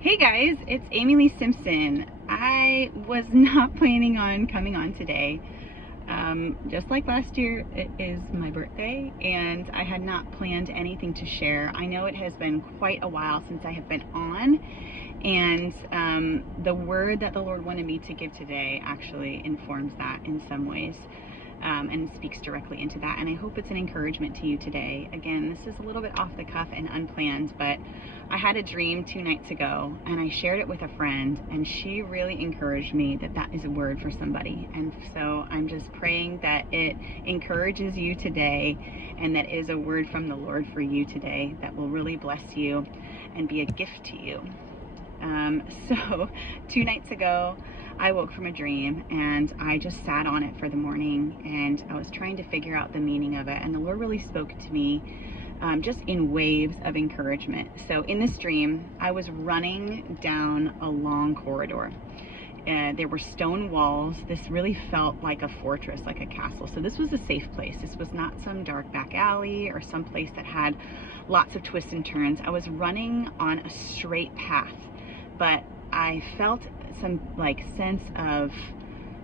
Hey guys, it's Amy Lee Simpson. I was not planning on coming on today. Just like last year, it is my birthday and I had not planned anything to share. I know it has been quite a while since I have been on, and the word that the Lord wanted me to give today actually informs that in some ways. And speaks directly into that. And I hope it's an encouragement to you today. Again, this is a little bit off the cuff and unplanned, but I had a dream 2 nights ago and I shared it with a friend, and she really encouraged me that that is a word for somebody. And so I'm just praying that it encourages you today, and that is a word from the Lord for you today that will really bless you and be a gift to you. So 2 nights ago, I woke from a dream and I just sat on it for the morning, and I was trying to figure out the meaning of it. And the Lord really spoke to me just in waves of encouragement. So in this dream, I was running down a long corridor. There were stone walls. This really felt like a fortress, like a castle. So this was a safe place. This was not some dark back alley or some place that had lots of twists and turns. I was running on a straight path, but I felt some sense of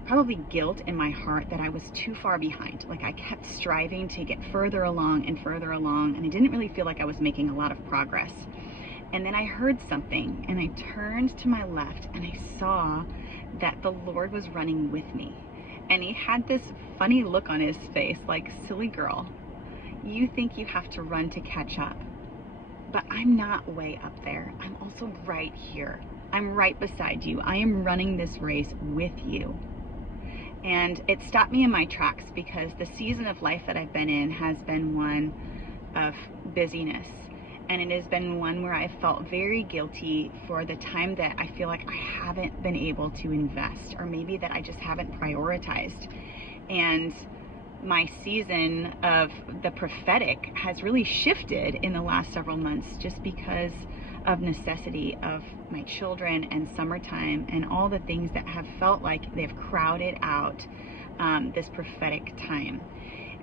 probably guilt in my heart that I was too far behind. Like I kept striving to get further along, and I didn't really feel like I was making a lot of progress. And then I heard something, and I turned to my left and I saw that the Lord was running with me. And he had this funny look on his face, like, silly girl, you think you have to run to catch up. But I'm not way up there. I'm also right here. I'm right beside you. I am running this race with you. And it stopped me in my tracks, because the season of life that I've been in has been one of busyness. And it has been one where I felt very guilty for the time that I feel like I haven't been able to invest, or maybe that I just haven't prioritized. And my season of the prophetic has really shifted in the last several months, just because of necessity of my children and summertime and all the things that have felt like they've crowded out this prophetic time.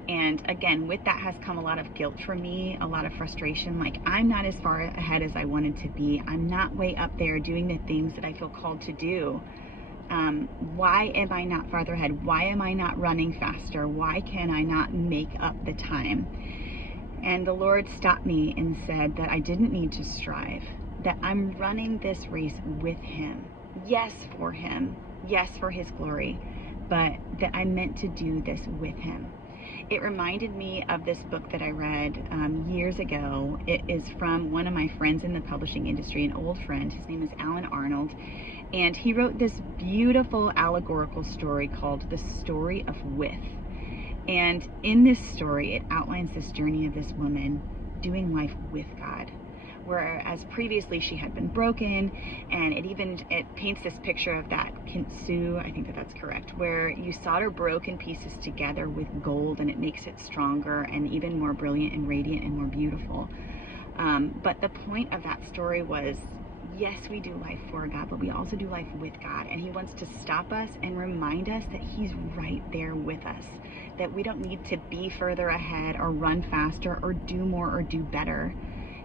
And again, with that has come a lot of guilt for me, a lot of frustration. Like, I'm not as far ahead as I wanted to be. I'm not way up there doing the things that I feel called to do. Why am I not farther ahead? Why am I not running faster? Why can I not make up the time? And the Lord stopped me and said that I didn't need to strive, that I'm running this race with him. Yes, for him. Yes, for his glory, but that I meant to do this with him. It reminded me of this book that I read years ago. It is from one of my friends in the publishing industry, an old friend. His name is Alan Arnold. And he wrote this beautiful allegorical story called The Story of With. And in this story, it outlines this journey of this woman doing life with God. Whereas previously she had been broken, and it paints this picture of that kintsugi, I think that's correct, where you solder broken pieces together with gold and it makes it stronger and even more brilliant and radiant and more beautiful. But the point of that story was, yes, we do life for God, but we also do life with God. And he wants to stop us and remind us that he's right there with us, that we don't need to be further ahead or run faster or do more or do better.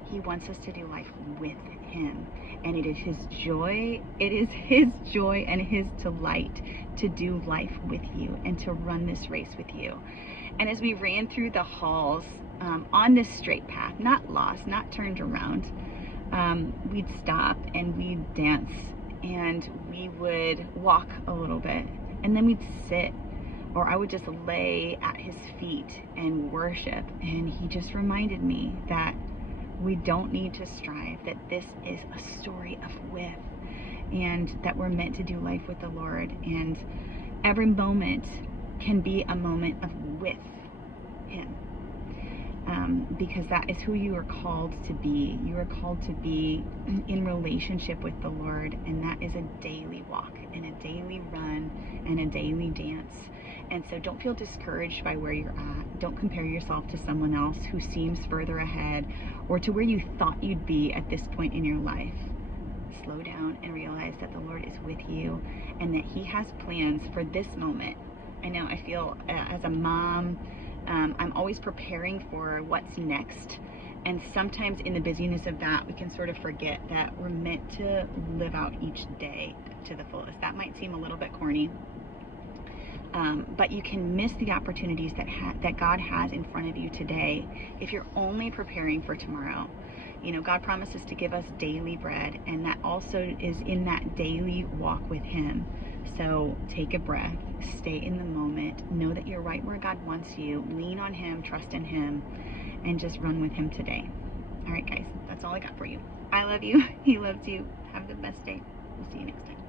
He wants us to do life with him. And it is his joy and his delight to do life with you and to run this race with you. And as we ran through the halls on this straight path, not lost, not turned around, we'd stop and we'd dance, and we would walk a little bit, and then we'd sit, or I would just lay at his feet and worship. And he just reminded me that we don't need to strive, that this is a story of with, and that we're meant to do life with the Lord. And every moment can be a moment of with him, because that is who you are called to be. You are called to be in relationship with the Lord, and that is a daily walk and a daily run and a daily dance. And so don't feel discouraged by where you're at. Don't compare yourself to someone else who seems further ahead, or to where you thought you'd be at this point in your life. Slow down and realize that the Lord is with you, and that he has plans for this moment. I know I feel as a mom, I'm always preparing for what's next. And sometimes in the busyness of that, we can sort of forget that we're meant to live out each day to the fullest. That might seem a little bit corny, but you can miss the opportunities that God has in front of you today if you're only preparing for tomorrow. You know, God promises to give us daily bread, and that also is in that daily walk with Him. So take a breath, stay in the moment, know that you're right where God wants you, lean on Him, trust in Him, and just run with Him today. All right, guys, that's all I got for you. I love you. He loves you. Have the best day. We'll see you next time.